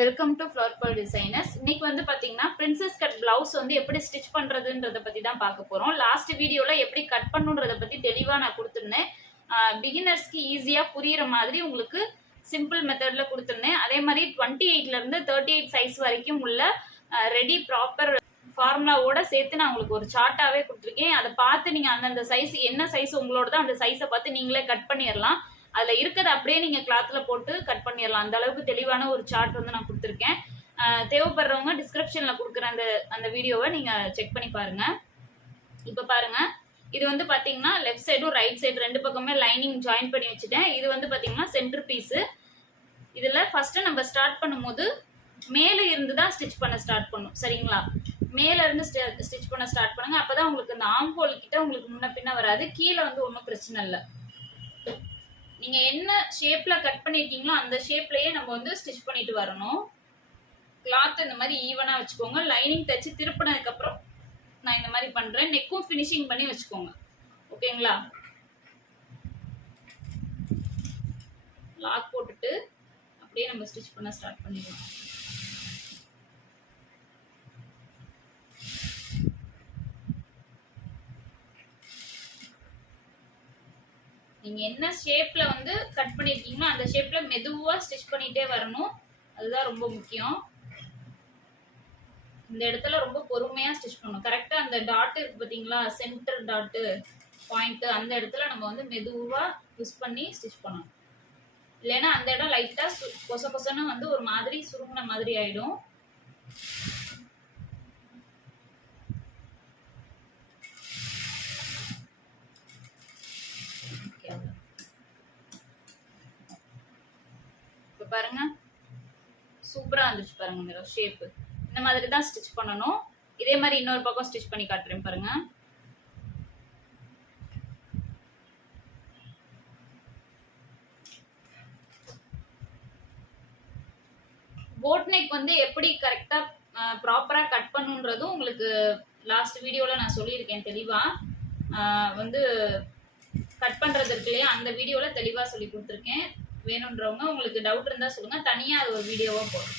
Welcome to flower pearl designers. இன்னைக்கு வந்து பாத்தீங்கன்னா பிரின்சஸ் கட் பிளவுஸ் வந்து எப்படி ஸ்டிச் பண்றதுன்றத பத்தி தான் பார்க்க போறோம். லாஸ்ட் வீடியோல எப்படி கட் பண்ணுன்றத பத்தி தெளிவா நான் கொடுத்திருந்தேன். பிகினர்ஸ்க்கு ஈஸியா புரியுற மாதிரி உங்களுக்கு சிம்பிள் மெத்தட்ல கொடுத்திருந்தேன். அதே மாதிரி 28ல இருந்து 38 சைஸ் வரைக்கும் உள்ள ரெடி ப்ராப்பர் ஃபார்முலாவோட சேர்த்து நான் உங்களுக்கு ஒரு சார்ட்டாவே கொடுத்துருக்கேன். அதை பார்த்து நீங்க அந்தந்த சைஸ் என்ன சைஸ் உங்களோட அந்த சைஸை பார்த்து நீங்களே கட் பண்ணிடலாம். அதுல இருக்கிறத அப்படியே நீங்க கிளாத்ல போட்டு கட் பண்ணிடலாம். அந்த அளவுக்கு தெளிவான ஒரு சார்ட் வந்து நான் கொடுத்துருக்கேன். தேவைப்படுறவங்க டிஸ்கிரிப்ஷன்ல கொடுக்குற அந்த வீடியோவை நீங்க செக் பண்ணி பாருங்க. இப்ப பாருங்க, இது வந்து பாத்தீங்கன்னா லெஃப்ட் சைடும் ரைட் சைடு ரெண்டு பக்கமே லைனிங் ஜாயின் பண்ணி வச்சுட்டேன். இது வந்து பாத்தீங்கன்னா சென்டர் பீஸ். இதுல ஃபர்ஸ்ட் நம்ம ஸ்டார்ட் பண்ணும்போது மேல இருந்து தான் ஸ்டிச் பண்ண ஸ்டார்ட் பண்ணும். சரிங்களா? மேல இருந்து ஸ்டிச் பண்ண ஸ்டார்ட் பண்ணுங்க. அப்பதான் உங்களுக்கு இந்த ஆம் ஹோல் கிட்ட உங்களுக்கு முன்ன பின்ன வராது. கீழே வந்து ஒன்றும் பிரச்சனை இல்லை. நீங்க என்ன ஷேப்ல கட் பண்ணிருக்கீங்களோ அந்த ஷேப்லயே நம்ம வந்து ஸ்டிச் பண்ணிட்டு வரணும். கிளாத் இந்த மாதிரி ஈவனா வச்சுக்கோங்க. லைனிங் தச்சு திருப்பினதுக்கு அப்புறம் நான் இந்த மாதிரி பண்றேன். நெக்கும் ஃபினிஷிங் பண்ணி வச்சுக்கோங்க. ஓகேங்களா? லாக் போட்டுட்டு அப்படியே நம்ம ஸ்டிச் பண்ண ஸ்டார்ட் பண்ணிடலாம். நீங்க என்ன ஷேப்ல வந்து கட் பண்ணிருக்கீங்களோ அந்த ஷேப்ல மெதுவா ஸ்டிச் பண்ணிட்டே வரணும். அதுதான் ரொம்ப முக்கியம். இந்த இடத்துல ரொம்ப பொறுமையா ஸ்டிச் பண்ணணும். கரெக்டா அந்த டாட் இருக்கு பாத்தீங்களா, சென்டர் டாட் பாயிண்ட், அந்த இடத்துல நம்ம வந்து மெதுவா யூஸ் பண்ணி ஸ்டிச் பண்ணணும். இல்லைன்னா அந்த இடம் லைட்டா கொச கொசன்னு வந்து ஒரு மாதிரி சுருங்கின மாதிரி ஆயிடும். பாருங்க, சூப்பரா இருந்துச்சு பாருங்க. இந்த ஷேப் இந்த மாதிரி தான் ஸ்டிச் பண்ணணும். இதே மாதிரி இன்னொரு பக்கம் ஸ்டிச் பண்ணி காட்டுறேன் பாருங்க. போட் நெக் வந்து எப்படி கரெக்டா ப்ராப்பரா கட் பண்ணுன்றதும் உங்களுக்கு லாஸ்ட் வீடியோல நான் சொல்லியிருக்கேன். தெளிவா வந்து கட் பண்றது இருக்கு இல்லையா, அந்த வீடியோல தெளிவா சொல்லி கொடுத்துருக்கேன். வேணும்ன்றவங்க உங்களுக்கு டவுட் இருந்தா சொல்லுங்க, தனியா அது ஒரு வீடியோவா போடும்.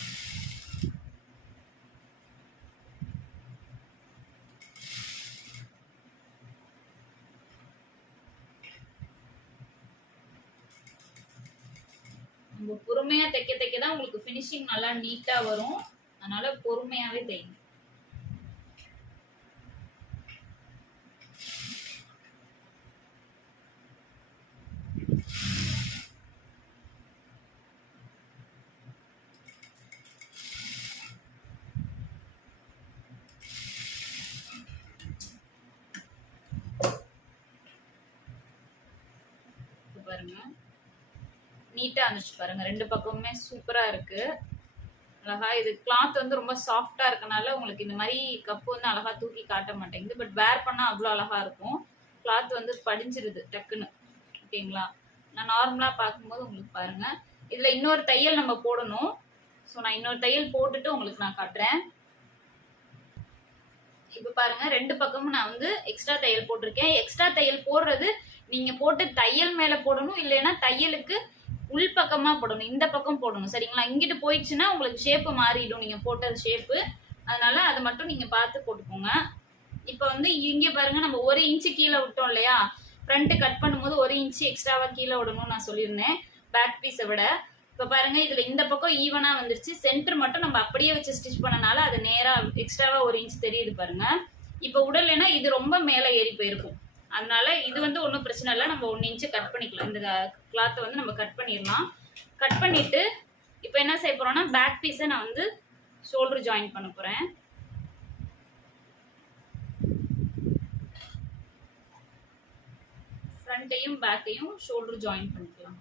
நம்ம பொறுமையா தைக்க தைக்க தான் உங்களுக்கு ஃபினிஷிங் நல்லா நீட்டா வரும். அதனால பொறுமையாவே தைங்க. பாருங்க, நீட்டா இருந்துச்சு பாருங்க. ரெண்டு பக்கமுமே சூப்பரா இருக்கு. அழகா இது கிளாத் வந்து ரொம்ப சாஃப்டா இருக்கனால உங்களுக்கு இந்த மாதிரி கப்பு வந்து அழகா தூக்கி காட்ட மாட்டேங்குது. பட் வேர் பண்ணா அவ்வளோ அழகா இருக்கும். கிளாத் வந்து படிஞ்சிருது டக்குன்னு. ஓகேங்களா? நான் நார்மலா பார்க்கும்போது உங்களுக்கு பாருங்க, இதுல இன்னொரு தையல் நம்ம போடணும். ஸோ நான் இன்னொரு தையல் போட்டுட்டு உங்களுக்கு நான் காட்டுறேன். இப்ப பாருங்க, ரெண்டு பக்கமும் நான் வந்து எக்ஸ்ட்ரா தையல் போட்டிருக்கேன். எக்ஸ்ட்ரா தையல் போடுறது நீங்க போட்டு தையல் மேல போடணும், இல்லைன்னா தையலுக்கு உள் பக்கமா போடணும். இந்த பக்கம் போடணும். சரிங்களா? இங்கிட்டு போயிடுச்சுன்னா உங்களுக்கு ஷேப்பு மாறிடும், நீங்க போட்ட ஷேப்பு. அதனால அதை மட்டும் நீங்க பார்த்து போட்டுக்கோங்க. இப்ப வந்து இங்க பாருங்க, நம்ம 1 இன்ச்சு கீழே விட்டோம் இல்லையா, ஃப்ரண்ட் கட் பண்ணும்போது 1 இன்ச்சு எக்ஸ்ட்ராவா கீழே விடணும்னு நான் சொல்லியிருந்தேன் பேக் பீஸை விட. இப்ப பாருங்க, இதுல இந்த பக்கம் ஈவனா வந்துருச்சு. சென்டர் மட்டும் நம்ம அப்படியே வச்சு ஸ்டிச் பண்ணனால அது நேரா எக்ஸ்ட்ராவா 1 இன்ச் தெரியுது பாருங்க. இப்ப உடலைன்னா இது ரொம்ப மேல ஏறி போயிருக்கும். அதனால இது வந்து ஒன்றும் பிரச்சனை இல்லை. நம்ம 1 இன்ச்சு கட் பண்ணிக்கலாம். இந்த கிளாத்தை வந்து நம்ம கட் பண்ணிடலாம். கட் பண்ணிட்டு இப்போ என்ன செய்ய போறோம்னா, பேக் பீஸை நான் வந்து ஷோல்டர் ஜாயின் பண்ண போறேன். ஃப்ரண்ட்டையும் பேக்கையும் ஷோல்டர் ஜாயின் பண்ணிக்கலாம்.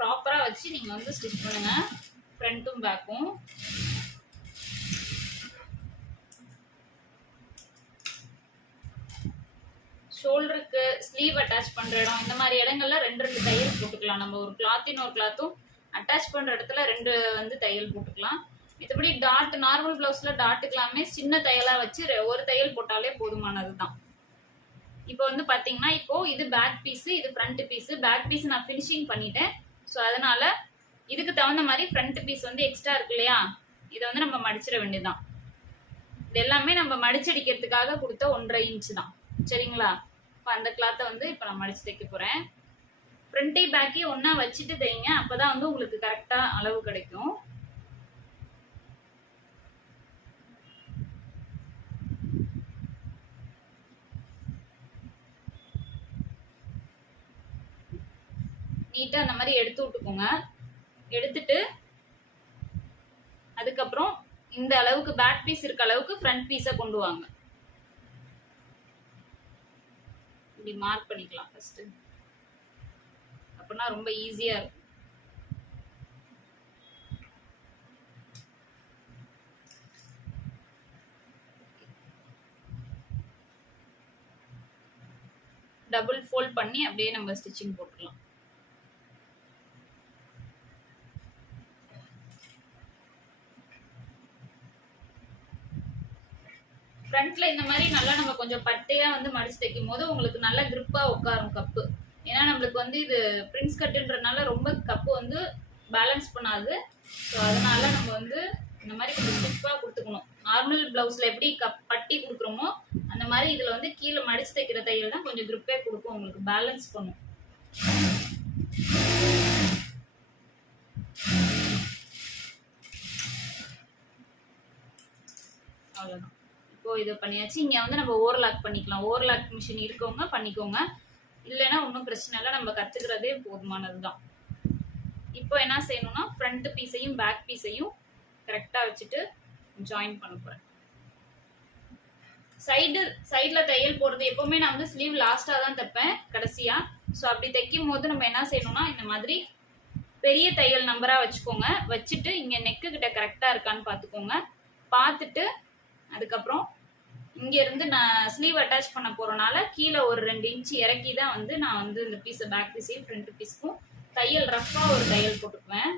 ப்ராப்பரா வச்சு நீங்க வந்து ஸ்டிச் பண்ணுங்க, ஃப்ரண்ட்டும் பேக்கும். ஷோல்டருக்கு ஸ்லீவ் அட்டாச் பண்ற இடம் இந்த மாதிரி இடங்கள்ல 2 தையல் போட்டுக்கலாம். நம்ம ஒரு கிளாத்தின் ஒரு கிளாத்தும் அட்டாச் பண்ற இடத்துல 2 வந்து தையல் போட்டுக்கலாம். மத்தபடி டாட் நார்மல் பிளவுஸ்ல டாட்டுக்கெல்லாமே சின்ன தையலா வச்சு ஒரு தையல் போட்டாலே போதுமானதுதான். இப்போ வந்து பாத்தீங்கன்னா இப்போ இது பேக் பீஸ், இது ஃப்ரண்ட் பீஸ். பேக் பீஸ் நான் ஃபினிஷிங் பண்ணிட்டேன். ஸோ அதனால இதுக்கு தகுந்த மாதிரி ஃப்ரண்ட் பீஸ் வந்து எக்ஸ்ட்ரா இருக்கு இல்லையா, இதை வந்து நம்ம மடிச்சிட வேண்டியதுதான். இது எல்லாமே நம்ம மடிச்சடிக்கிறதுக்காக கொடுத்த 1.5 இன்ச் தான். சரிங்களா? இப்போ அந்த கிளாத்தை வந்து இப்போ நான் மடிச்சு தைக்க போறேன். ஃப்ரண்ட்டே பேக்கே ஒன்னா வச்சுட்டு தைங்க, அப்பதான் வந்து உங்களுக்கு கரெக்டா அளவு கிடைக்கும். நீட்டா அந்த மாதிரி எடுத்து விட்டுக்கோங்க. எடுத்துட்டு அதுக்கப்புறம் இந்த அளவுக்கு பேக் பீஸ் இருக்க அளவுக்கு ஃப்ரண்ட் பீஸை கொண்டு வாங்க. இப்படி மார்க் பண்ணிக்கலாம் ஃபர்ஸ்ட், அப்பனா ரொம்ப ஈஸியா இருக்கும். டபுள் ஃபோல்ட் பண்ணி அப்படியே நம்ம ஸ்டிச்சிங் போட்டுக்கலாம். ஃப்ரண்ட்ல இந்த மாதிரி நல்லா நம்ம கொஞ்சம் பட்டையா வந்து மடிச்சு தைக்கும் போது உங்களுக்கு நல்ல கிரிப்பா உட்காரும் கப்பு. ஏன்னா நம்மளுக்கு வந்து இது பிரின்ஸ் கட்டுன்றதுனால ரொம்ப கப்பு வந்து பேலன்ஸ் பண்ணாது. ஸோ அதனால நம்ம வந்து இந்த மாதிரி கொஞ்சம் ஸ்டிஃபா கொடுத்துக்கணும். நார்மல் பிளவுஸ்ல எப்படி பட்டி கொடுக்குறோமோ அந்த மாதிரி இதுல வந்து கீழே மடிச்சு தைக்கிற தையல் தான் கொஞ்சம் கிரிப்பே கொடுக்கும், உங்களுக்கு பேலன்ஸ் பண்ணும். அவ்வளவுதான். இப்போ இதை பண்ணியாச்சு. இங்க வந்து நம்ம ஓவர்லாக் பண்ணிக்கலாம். ஓவர்லாக் மிஷின் இருக்கவங்க பண்ணிக்கோங்க, இல்லைன்னா ஒன்றும் பிரச்சனை இல்லை, நம்ம கத்துக்கிறதே போதுமானதுதான். இப்போ என்ன செய்யணும்னா ஃப்ரண்ட் பீஸையும் பேக் பீஸையும் கரெக்டா வச்சுட்டு ஜாயின் பண்ண போறேன். சைடுல தையல் போடுறது எப்பவுமே நான் வந்து ஸ்லீவ் லாஸ்டா தான் தைப்பேன் கடைசியா. ஸோ அப்படி தைக்கும் போது நம்ம என்ன செய்யணும்னா இந்த மாதிரி பெரிய தையல் நம்பரா வச்சுக்கோங்க. வச்சுட்டு இங்க நெக்கு கிட்ட கரெக்டா இருக்கான்னு பாத்துக்கோங்க. பார்த்துட்டு அதுக்கப்புறம் இங்க இருந்து நான் ஸ்லீவ் அட்டாச் பண்ண போறனால கீழே ஒரு 2 இன்ச் இறக்கி தான் வந்து நான் வந்து இந்த பீஸ் பேக் பீஸையும் ஃப்ரண்ட் பீஸ்க்கும் தையல் ரஃபா ஒரு தையல் போட்டுக்குவேன்.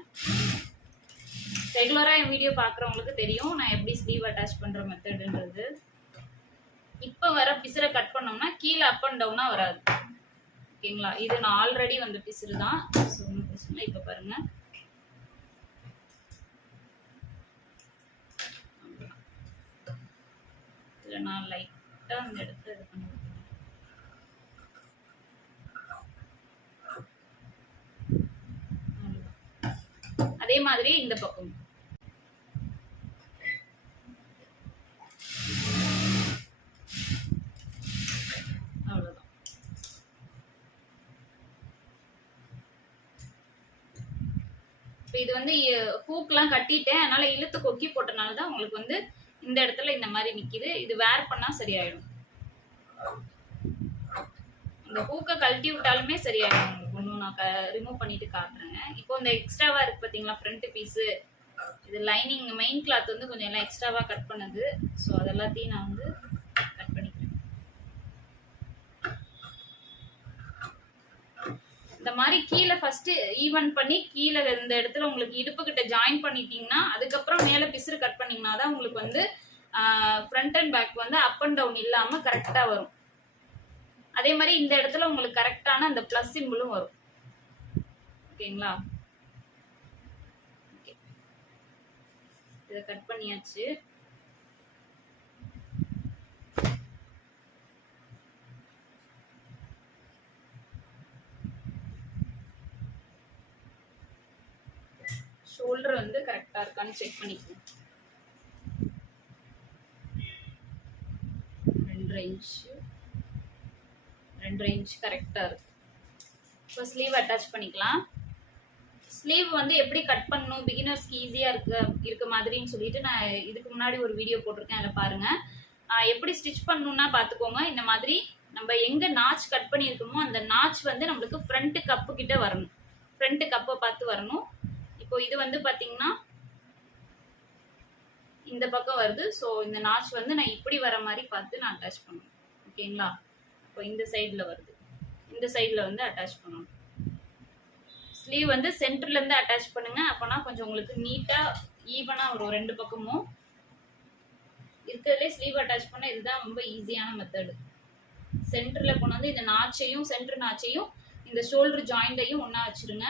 ரெகுலரா என் வீடியோ பாக்குறவங்களுக்கு தெரியும் நான் எப்படி ஸ்லீவ் அட்டாச் பண்ற மெத்தட்ன்றது. இப்ப வர பிசுரை கட் பண்ணோம்னா கீழே அப் அண்ட் டவுனா வராது. ஓகேங்களா? இது நான் ஆல்ரெடி வந்த பிசுறு தான். இப்ப பாருங்க, நான் லைட்டா அந்த இடத்துல இது பண்ணுவேன். அதே மாதிரி இந்த பக்கம் அவ்வளவுதான். இது வந்து ஹூக்லாம் கட்டிட்டேன், அதனால இழுத்து கொக்கி போட்டனாலதான் உங்களுக்கு வந்து இந்த இடத்துல இந்த மாதிரி நிக்குது. இது வேர் பண்ணா சரியாயிடும். இந்த ஹூக்கை கழட்டி விட்டாலுமே சரியாயிடும் உங்களுக்கு. ஒன்றும் நான் ரிமூவ் பண்ணிட்டு காட்டுறேங்க. இப்போ இந்த எக்ஸ்ட்ராவா இருக்கு பாத்தீங்களா ஃப்ரண்ட் பீஸ், இது லைனிங் மெயின் கிளாத் வந்து கொஞ்சம் எல்லாம் எக்ஸ்ட்ராவா கட் பண்ணது. ஸோ அதெல்லாத்தையும் நான் வந்து கட் பண்ணிக்கிறேன். இந்த மாதிரி கீழே ஃபர்ஸ்ட் ஈவன் பண்ணி கீழே இந்த இடத்துல உங்களுக்கு இடுப்பு கிட்ட ஜாயின் பண்ணிட்டீங்கன்னா அதுக்கப்புறம் மேல பிசுறு கட் பண்ணீங்கன்னா தான் உங்களுக்கு வந்து ஃப்ரண்ட் அண்ட் பேக் வந்து அப் அண்ட் டவுன் இல்லாம கரெக்டா வரும். அதே மாதிரி இந்த இடத்துல உங்களுக்கு கரெக்டான அந்த பிளஸ் சிம்பிளும் வரும். ஓகேங்களா? இதை கட் பண்ணியாச்சு. ஷோல்டர் வந்து கரெக்டா இருக்கான்னு செக் பண்ணிக்கணும். 2.5 இன்ச் கரெக்டா இருக்கு. இப்போ ஸ்லீவ் அட்டாச் பண்ணிக்கலாம். ஸ்லீவ் வந்து எப்படி கட் பண்ணணும் பிகினர்ஸ்க்கு ஈஸியா இருக்க மாதிரின்னு சொல்லிட்டு நான் இதுக்கு முன்னாடி ஒரு வீடியோ போட்டிருக்கேன், அதில் பாருங்க. எப்படி ஸ்டிச் பண்ணணும்னா பாத்துக்கோங்க. இந்த மாதிரி நம்ம எங்க நாச் கட் பண்ணியிருக்கோமோ அந்த நாச் வந்து நம்மளுக்கு ஃப்ரண்ட் கப்பு கிட்ட வரணும். ஃப்ரண்ட் கப்பை பார்த்து வரணும். இப்போ இது வந்து பாத்தீங்கன்னா இந்த பக்கம் வருது. ஸோ இந்த நாச் வந்து நான் இப்படி வர மாதிரி பார்த்து நான் அட்டாச் பண்ணணும். ஓகேங்களா? இப்போ இந்த சைடில் வருது, இந்த சைடில் வந்து அட்டாச் பண்ணணும். ஸ்லீவ் வந்து சென்டர்ல இருந்து அட்டாச் பண்ணுங்க. அப்போனா கொஞ்சம் உங்களுக்கு நீட்டா ஈவனா வரும். ரெண்டு பக்கமும் இருக்கிறதுலே ஸ்லீவ் அட்டாச் பண்ண இதுதான் ரொம்ப ஈஸியான மெத்தடு. சென்டர்ல கொண்டு வந்து இந்த நாச்சையும் சென்டர் நாச்சையும் இந்த ஷோல்டர் ஜாயிண்டையும் ஒண்ணா வச்சிருங்க.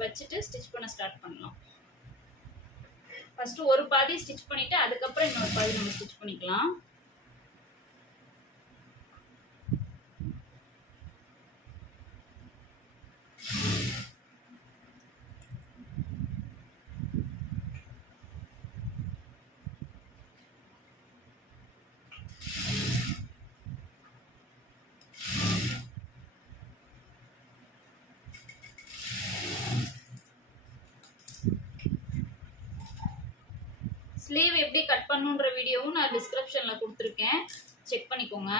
வச்சுட்டு ஸ்டிச் பண்ண ஸ்டார்ட் பண்ணலாம். ஃபர்ஸ்ட் ஒரு பாதி ஸ்டிச் பண்ணிட்டு அதுக்கப்புறம் இன்னொரு பாதி நம்ம ஸ்டிச் பண்ணிக்கலாம். ஸ்லீவ் எப்படி கட் பண்ணுன்ற வீடியோவும் நான் டிஸ்கிரிப்ஷன்ல கொடுத்துருக்கேன், செக் பண்ணிக்கோங்க.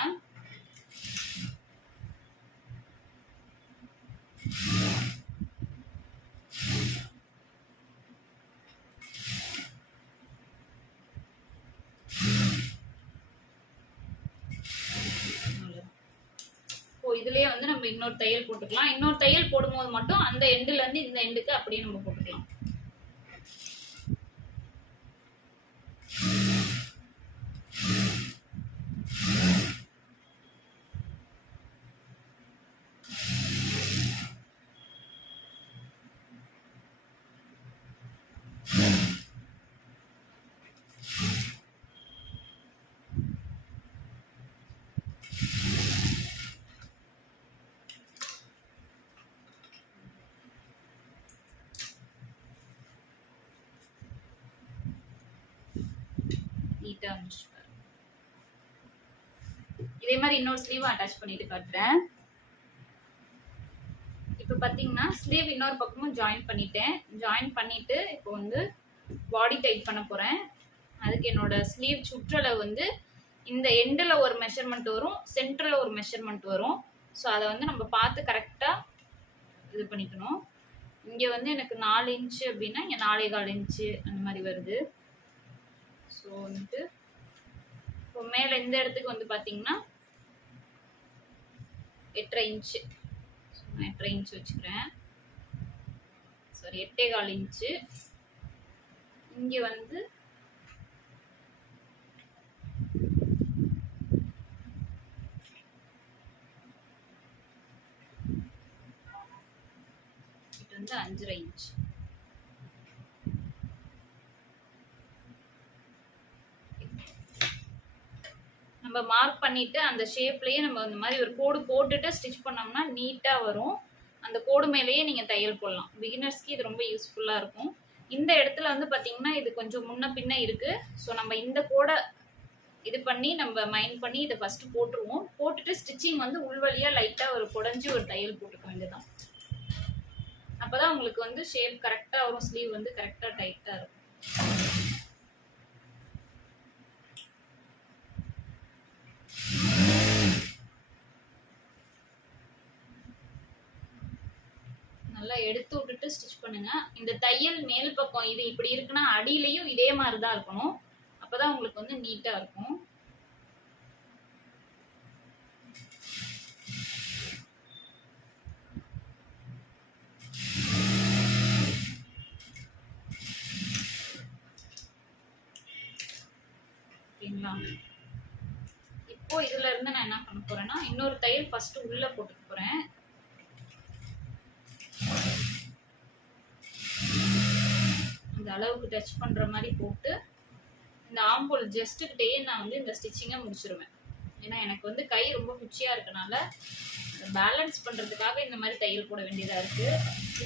இதுலயே வந்து நம்ம இன்னொரு தையல் போட்டுக்கலாம். இன்னொரு தையல் போடும்போது மட்டும் அந்த எண்டுல இருந்து இந்த எண்டுக்கு அப்படியே நம்ம போட்டுக்கலாம். நீட்டா இதே மாதிரி இன்னொரு ஸ்லீவ் அட்டாச் பண்ணிட்டு காட்டுறேன். இப்போ பாத்தீங்கன்னா ஸ்லீவ் இன்னொரு பக்கமும் ஜாயின் பண்ணிட்டேன். ஜாயின் பண்ணிட்டு இப்போ வந்து பாடி டைட் பண்ண போறேன். அதுக்கு என்னோட ஸ்லீவ் சுற்றளவு வந்து இந்த எண்டில் ஒரு மெஷர்மெண்ட் வரும், சென்டரில் ஒரு மெஷர்மெண்ட் வரும். ஸோ அதை வந்து நம்ம பார்த்து கரெக்டாக இது பண்ணிக்கணும். இங்கே வந்து எனக்கு 4 இன்ச்சு அப்படின்னா இங்கே 4.25 இன்ச்சு அந்த மாதிரி வருது. ஸோ வந்துட்டு இப்போ மேலே இந்த இடத்துக்கு வந்து பார்த்தீங்கன்னா 8.5 இன்ச்சு. ஸோ நான் 8.5 இன்ச்சு வச்சுக்கிறேன். Sorry 8.25 inch. இங்கே வந்து இது வந்து 5.5 இன்ச்சு. நம்ம மார்க் பண்ணிட்டு அந்த ஷேப்லயே நம்ம இந்த மாதிரி ஒரு கோடு போட்டுட்டு ஸ்டிச் பண்ணோம்னா நீட்டா வரும். அந்த கோடு மேலேயே நீங்க தையல் போடலாம். பிகினர்ஸ்க்கு இது ரொம்ப யூஸ்ஃபுல்லா இருக்கும். இந்த இடத்துல வந்து பாத்தீங்கன்னா இது கொஞ்சம் முன்ன பின்ன இருக்கு. ஸோ நம்ம இந்த கோடை இது பண்ணி நம்ம மைண்ட் பண்ணி இதை ஃபர்ஸ்ட் போட்டுருவோம். போட்டுட்டு ஸ்டிச்சிங் வந்து உள்வழியா லைட்டா ஒரு குடஞ்சி ஒரு தையல் போட்டுக்க வேண்டியதான். அப்பதான் உங்களுக்கு வந்து ஷேப் கரெக்டா வரும். ஸ்லீவ் வந்து கரெக்டா டைட்டா இருக்கும். நல்லா எடுத்து விட்டுட்டு ஸ்டிச் பண்ணுங்க. இந்த தையல் மேல் பக்கம் இது இப்படி இருக்குன்னா அடியிலையும் இதே மாதிரி தான் இருக்கணும். அப்பதான் உங்களுக்கு வந்து நீட்டா இருக்கும். இப்போ இதுல இருந்து நான் என்ன பண்ண போறேன்னா இன்னொரு தையல் ஃபர்ஸ்ட் உள்ள போட்டுக்க போறேன். இந்த அளவுக்கு டச் பண்ற மாதிரி போட்டு இந்த ஆம்போல் ஜஸ்ட் கிட்டேயே நான் வந்து இந்த ஸ்டிச்சிங்கை முடிச்சிருவேன். ஏன்னா எனக்கு வந்து கை ரொம்ப குச்சியா இருக்கனால பேலன்ஸ் பண்றதுக்காக இந்த மாதிரி தையல் போட வேண்டியதா இருக்கு.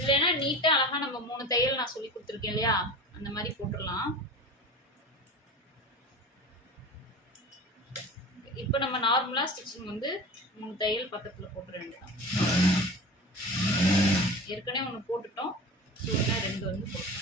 இல்லைன்னா நீட்டா அழகா நம்ம 3 தையல் நான் சொல்லி கொடுத்துருக்கேன் இல்லையா, அந்த மாதிரி போட்டுடலாம். இப்போ நம்ம நார்மலா ஸ்டிச்சிங் வந்து 3 தையல் பக்கத்துல போட்டுற வேண்டியதான். ஏற்கனவே 1 போட்டுட்டோம். ஸோ 2 வந்து போட்டோம்.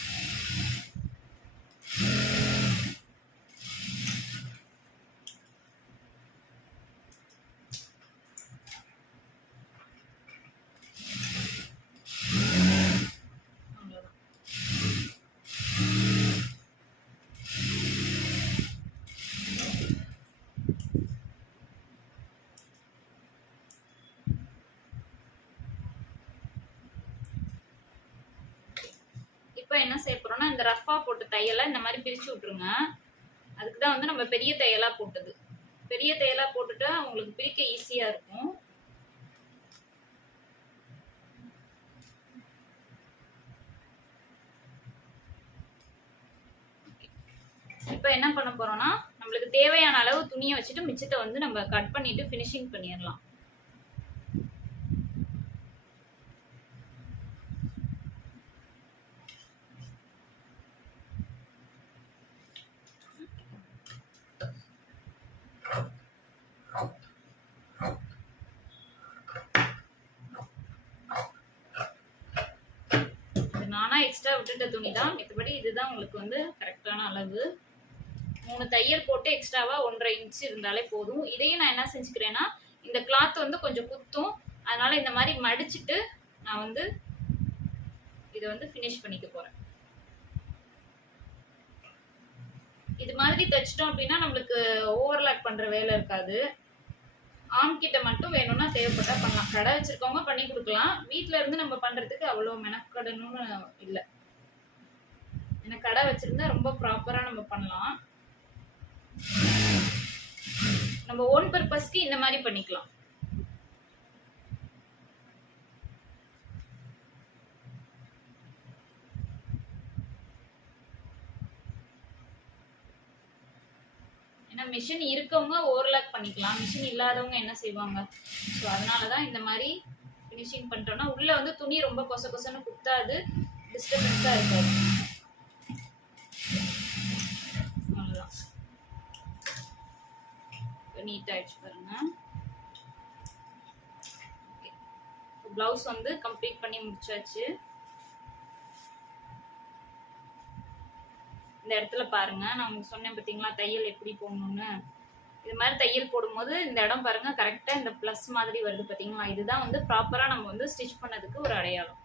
என்ன செய்ய போறோம்னா இந்த ரஃபா போட்ட தையலை இந்த மாதிரி பிரிச்சு விட்டுருங்க. அதுக்கு தான் வந்து நம்ம பெரிய தையலா போட்டது. பெரிய தையலா போட்டுட்டு உங்களுக்கு பிரிக்க ஈஸியா இருக்கும். இப்போ என்ன பண்ண போறோம்னா நம்மளுக்கு தேவையான அளவு துணியை வச்சுட்டு மிச்சத்தை வந்து நம்ம கட் பண்ணிட்டு ஃபினிஷிங் பண்ணிடலாம். நானா எக்ஸ்ட்ரா விட்டுட்ட துணி தான், மற்றபடி இதுதான் உங்களுக்கு வந்து கரெக்டான அளவு. 3 தையல் போட்டு எக்ஸ்ட்ராவா 1.5 இன்ச் இருந்தாலே போதும். இதையும் நான் என்ன செஞ்சுக்கிறேன்னா இந்த கிளாத் வந்து கொஞ்சம் குத்தும், அதனால இந்த மாதிரி மடிச்சுட்டு நான் வந்து இதை வந்து ஃபினிஷ் பண்ணிக்க போறேன். இது மாதிரி தைச்சிட்டோம் அப்படின்னா நம்மளுக்கு ஓவர்லாக் பண்ற வேலை இருக்காது. ஆம் கிட்ட மட்டும் வேணும்னா தேவைப்பட்டா பண்ணலாம். கடை வச்சிருக்கவங்க பண்ணி கொடுக்கலாம். வீட்டுல இருந்து நம்ம பண்றதுக்கு அவ்வளவு மெனக்கடணும்னு இல்லை. ஏன்னா கடை வச்சிருந்தா ரொம்ப ப்ராப்பரா நம்ம பண்ணலாம். நம்ம ஓன் பர்பஸ்க்கு இந்த மாதிரி பண்ணிக்கலாம். ஏன்னா மிஷின் இருக்கவங்க ஓவர்லாக் பண்ணிக்கலாம், மிஷின் இல்லாதவங்க என்ன செய்வாங்க. ஸோ அதனாலதான் இந்த மாதிரி ஃபினிஷிங் பண்ணிட்டோம்னா உள்ள வந்து துணி ரொம்ப கொச கொசன்னு குத்தாது, டிஸ்டர்பன்ஸா இருக்காது. அவ்வளோதான், நீட் ஆயிடுச்சு பாருங்க. பிளவுஸ் வந்து கம்ப்ளீட் பண்ணி முடிச்சாச்சு. இந்த இடத்துல பாருங்க, நான் உங்களுக்கு சொன்னேன் பார்த்தீங்களா தையல் எப்படி போடணும்னு. இது மாதிரி தையல் போடும்போது இந்த இடம் பாருங்க கரெக்டா இந்த பிளஸ் மாதிரி வருது பார்த்தீங்களா. இதுதான் வந்து ப்ராப்பரா நம்ம வந்து ஸ்டிச் பண்ணதுக்கு ஒரு அடையாளம்.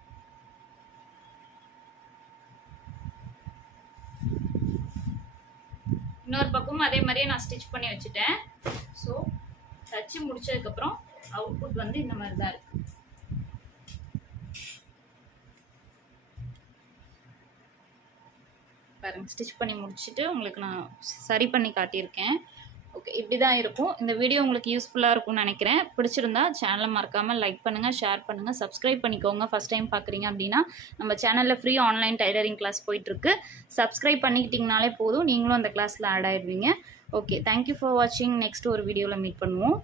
இன்னொரு பக்கமும் அதே மாதிரியே நான் ஸ்டிச் பண்ணி வச்சுட்டேன். ஸோ தச்சு முடிச்சதுக்கப்புறம் அவுட்புட் வந்து இந்த மாதிரி தான் இருக்கு. பாருங்க, ஸ்டிச் பண்ணி முடிச்சுட்டு உங்களுக்கு நான் சரி பண்ணி காட்டியிருக்கேன். ஓகே, இப்படி தான் இருக்கும். இந்த வீடியோ உங்களுக்கு யூஸ்ஃபுல்லாக இருக்கும்னு நினைக்கிறேன். பிடிச்சிருந்தா சேனலை மறக்காமல் லைக் பண்ணுங்கள், ஷேர் பண்ணுங்கள், சப்ஸ்கிரைப் பண்ணிக்கோங்க. ஃபஸ்ட் டைம் பார்க்குறீங்க அப்படின்னா நம்ம சேனலில் ஃப்ரீ ஆன்லைன் டைலரிங் கிளாஸ் போயிட்டுருக்கு. சப்ஸ்கிரைப் பண்ணிக்கிட்டிங்கனாலே போதும், நீங்களும் அந்த கிளாஸில் ஆட் ஆகிடுவீங்க. ஓகே, தேங்க்யூ ஃபார் வாட்சிங். நெக்ஸ்ட் ஒரு வீடியோவில் மீட் பண்ணுவோம்.